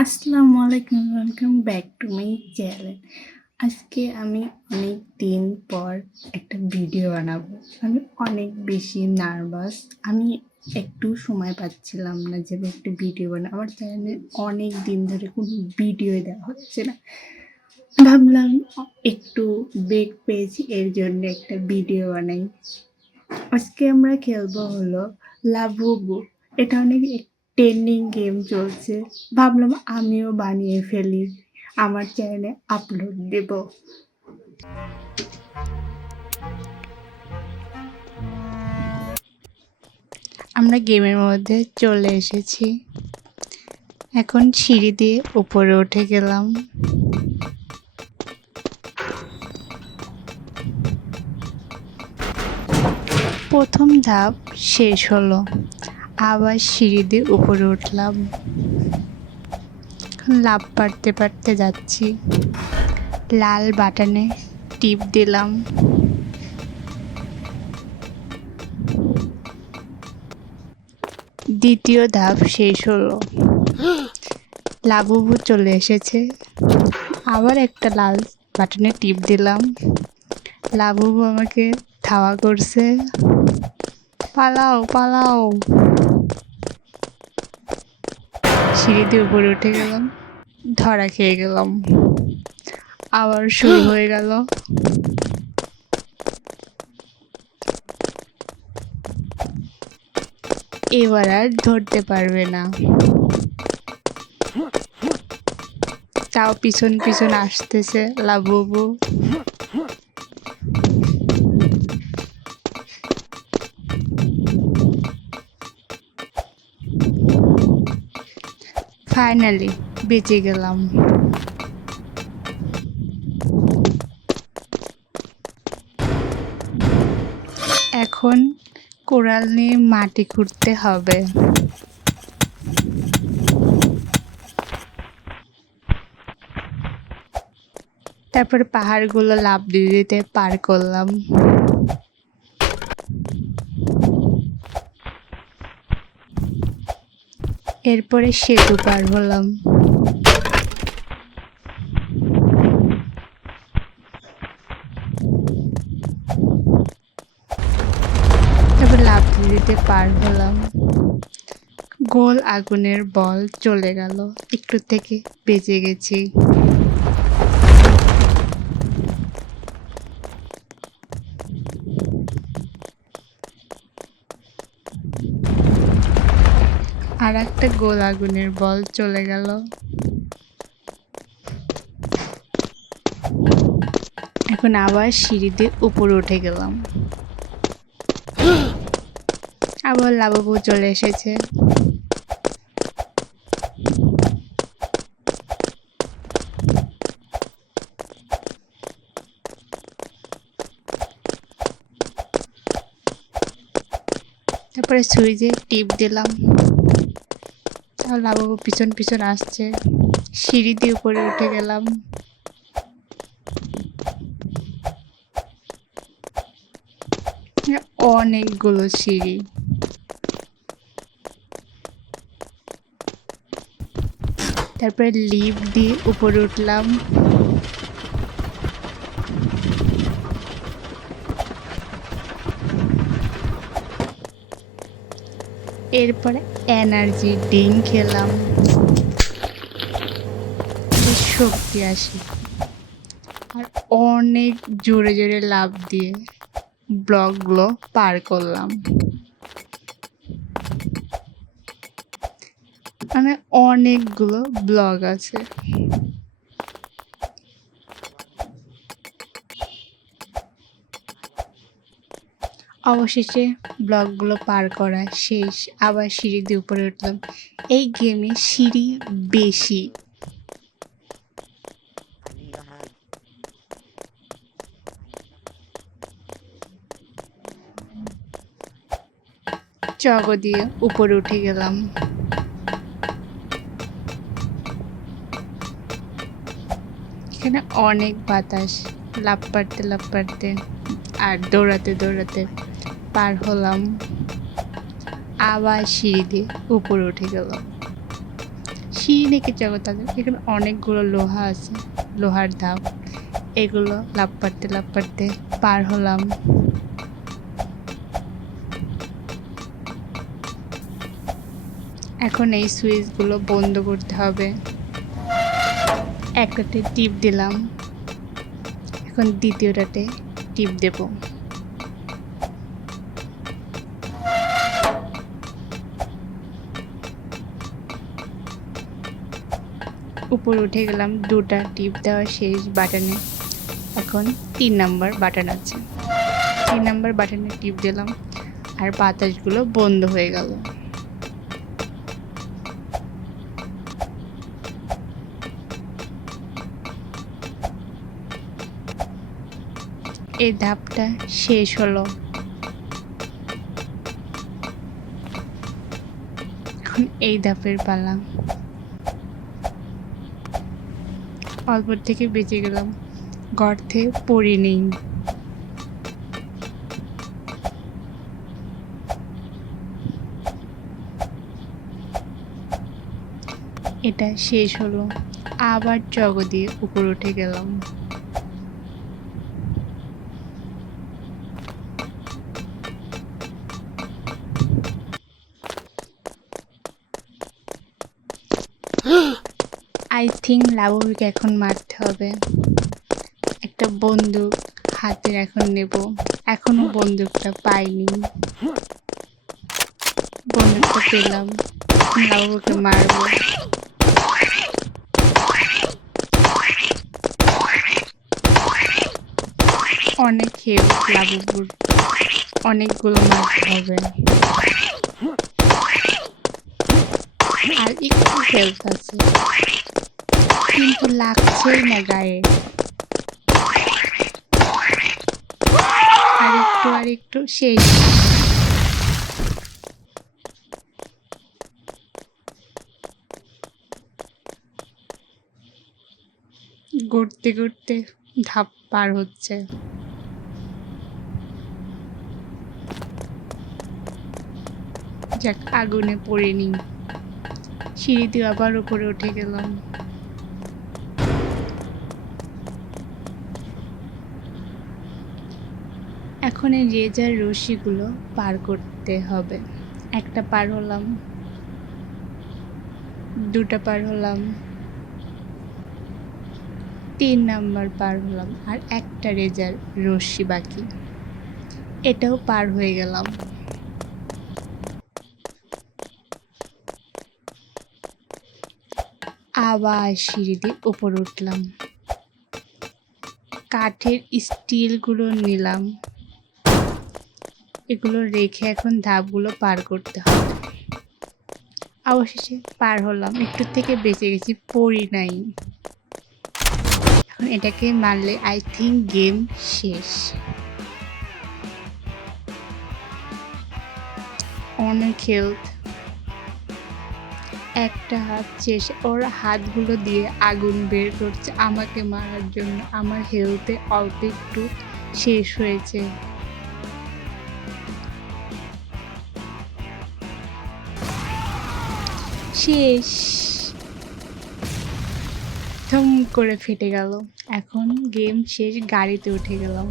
আসসালামু আলাইকুম, welcome back to my channel. আজকে আমি অনেক দিন পর একটা ভিডিও বানাবো। আমি অনেক বেশি নার্ভাস। আমি একটু সময় পাচ্ছিলাম না যে আমি একটা ভিডিও বানাবো। আমার চ্যানেলে অনেক দিন ধরে কোনো ভিডিও দেওয়া হচ্ছে না। ভাবলাম একটু ব্রেক পেয়েছি, এর জন্য একটা ভিডিও বানাই। আজকে আমরা খেলবো হলো লাবুবু। এটা অনেক ট্রেন্ডিং গেম চলছে। ভাবলাম আমিও বানিয়ে ফেলি, আমার চ্যানেলে আপলোড দেব। আমরা গেমের মধ্যে চলে এসেছি। এখন সিঁড়ি দিয়ে উপরে উঠে গেলাম। প্রথম ধাপ শেষ হলো, আবার সিঁড়ি দিয়ে উপরে উঠলাম। এখন লাফ পারতে পারতে যাচ্ছি। লাল বাটনে টিপ দিলাম। দ্বিতীয় ধাপ শেষ হলো, লাবুবু চলে এসেছে। আবার একটা লাল বাটনে টিপ দিলাম। লাবুবু আমাকে ধাওয়া করছে, পালাও পালাও। সিঁড়ি দিয়ে উপরে উঠে গেলাম, ধরা খেয়ে গেলাম। আবার শুরু হয়ে গেল। এবার আর ধরতে পারবে না। তাও পিছন পিছন আসতেছে লাবুবু। ফাইনালি বেঁচে গেলাম। এখন কোড়াল নিয়ে মাটি খুঁড়তে হবে। তারপরে পাহাড়গুলো লাফ দিয়ে দিতে পার করলাম। এরপরে সেতু পার হলাম। তারপর লাফ দিয়ে দিতে পার হলাম। গোল আগুনের বল চলে গেল, একটু থেকে বেঁচে গেছি। আর একটা গোল আগুনের বল চলে গেল। এখন আবার সিঁড়ি দিয়ে উপরে উঠে গেলাম। আবার লাবুবু চলে এসেছে। তারপরে সুইচে টিপ দিলাম। তাও লাবুবু পিছন পিছন আসছে। সিঁড়ি দিয়ে উপরে উঠে গেলাম। অনেকগুলো সিঁড়ি। তারপরে লিফট দিয়ে উপরে উঠলাম। এরপরে এনার্জি ড্রিঙ্ক খেলাম, শক্তি আসে। আর অনেক জোরে জোরে লাফ দিয়ে ব্লকগুলো পার করলাম। মানে অনেকগুলো ব্লক আছে। অবশেষে ব্লকগুলো পার করা শেষ। আবার সিঁড়ি দিয়ে উপরে উঠলাম। এই গেমে সিঁড়ি বেশি। চক দিয়ে উপরে উঠে গেলাম। এখানে অনেক বাতাস। লাফ পারতে আর দৌড়াতে দৌড়াতে পার হলাম। আবার সিঁড়ি দিয়ে উপরে উঠে গেলাম। সিঁড়ি নেকে যাবো তাদের এখানে অনেকগুলো লোহা আছে, লোহার ধাপ। এগুলো লাফাতে লাফাতে পার হলাম। এখন এই সুইচগুলো বন্ধ করতে হবে। একটাতে টিপ দিলাম, এখন দ্বিতীয়টাতে টিপ দেব। উপর উঠে গেলাম, দুটা টিপ দেওয়া শেষ বাটনে। এখন 3 নাম্বার বাটন আছে, 3 নাম্বার বাটনে টিপ দিলাম আর বাতাসগুলো বন্ধ হয়ে গেল। এই ধাপটা শেষ হলো। এখন এই ধাপের পালা। অল্প থেকে বেঁচে গেলাম, গর্তে পড়িনি। এটা শেষ হলো, আবার চগ দিয়ে উপর উঠে গেলাম। আই থিঙ্ক লাবুকে এখন মারতে হবে। একটা বন্দুক হাতের এখন নেব, এখনো বন্দুকটা পাইনি। বন্দুকটা পেলাম, লাবুকে মারবো। অনেক হেল্প লাবুর, অনেকগুলো মারতে হবে। আর একটু হেল্প আছে কিন্তু লাগছেই না গায়ে। আরেকটু শেষ। ঘুরতে ঘুরতে ধাপ পার হচ্ছে। যাক, আগুনে পড়িনি। সিঁড়ি দিয়ে আবার উপরে উঠে গেলাম। এখন এই রেজার রশিগুলো পার করতে হবে। একটা পার হলাম, দুটা পার হলাম, 3 নাম্বার পার হলাম, আর একটা রেজার রশি বাকি, এটাও পার হয়ে গেলাম। আবার সিঁড়ি দিয়ে উপর উঠলাম। কাঠের স্টিলগুলো নিলাম, এগুলো রেখে এখন ধাপগুলো পার করতে হবে। অবশেষে পার হলাম, একটু থেকে বেঁচে গেছি, পড়ি নাই। এখন এটাকে মারলে আই থিঙ্ক গেম শেষ। অনেক হেলথ, একটা হাত শেষ। ওর হাতগুলো দিয়ে আগুন বের করছে আমাকে মারার জন্য। আমার হেলথে অল্প একটু শেষ হয়েছে। শেষ, থম করে ফেটে গেল। এখন গেম শেষ, গাড়িতে উঠে গেলাম।